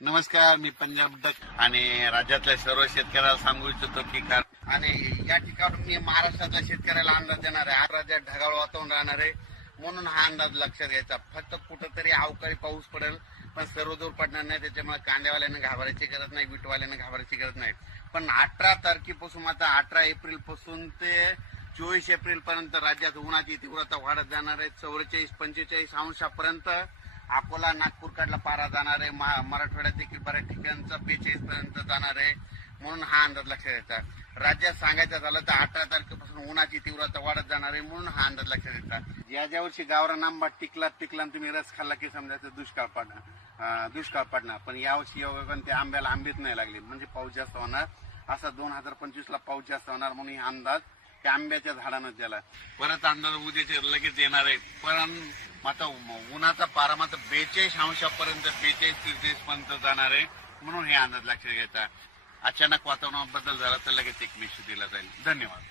नमस्कार, मी पंजाब डक आणि राज्यातल्या सर्व शेतकऱ्याला सांगू इच्छितो की आणि या ठिकाणी मी महाराष्ट्रातल्या शेतकऱ्याला अंदाज देणार आहे. आज राज्यात ढगाळ वातावरण राहणार आहे, म्हणून हा अंदाज लक्षात घ्यायचा. फक्त कुठंतरी अवकाळी पाऊस पडेल, पण सर्वदूर पडणार नाही. त्याच्यामुळे कांद्यावाल्यानं घाबरायची गरज नाही, विटवाल्यानं घाबरायची गरज नाही. पण 18 तारखेपासून आता 18 एप्रिल पासून ते 24 एप्रिल पर्यंत राज्यात उन्हाची तीव्रता वाढत जाणार आहे. 44-45 अंशापर्यंत अकोला, नागपूर कडला पारा जाणार आहे. मराठवाड्यात देखील बऱ्याच ठिकाणचा 42 पर्यंत जाणार आहे. म्हणून हा अंदाज लक्षात घ्यायचा. राज्यात सांगायचं झालं तर 18 तारखेपासून उन्हाची तीव्रता वाढत जाणार आहे, म्हणून हा अंदाज लक्षात घ्यायचा. ज्या वर्षी गावरान आंबा टिकला तुम्ही रस खाल्ला की समजायचं दुष्काळ पडणार. पण यावर्षी योगायोगाने त्या आंब्याला आंबीच नाही लागली, म्हणजे पाऊस जास्त होणार. असा 2025 ला पाऊस जास्त होणार, म्हणून हा अंदाज त्या आंब्याच्या झाडानं दिला. परत अंदाज उद्याचे लगेच येणार आहे. पण मात्र उन्हाचा पारा मात्र 42 अंशापर्यंत 43-43 पर्यंत जाणार आहे, म्हणून हे अंदाज लक्षात घ्यायचा. अचानक वातावरणात बदल झाला तर लगेच एक मेसेज दिला जाईल. धन्यवाद.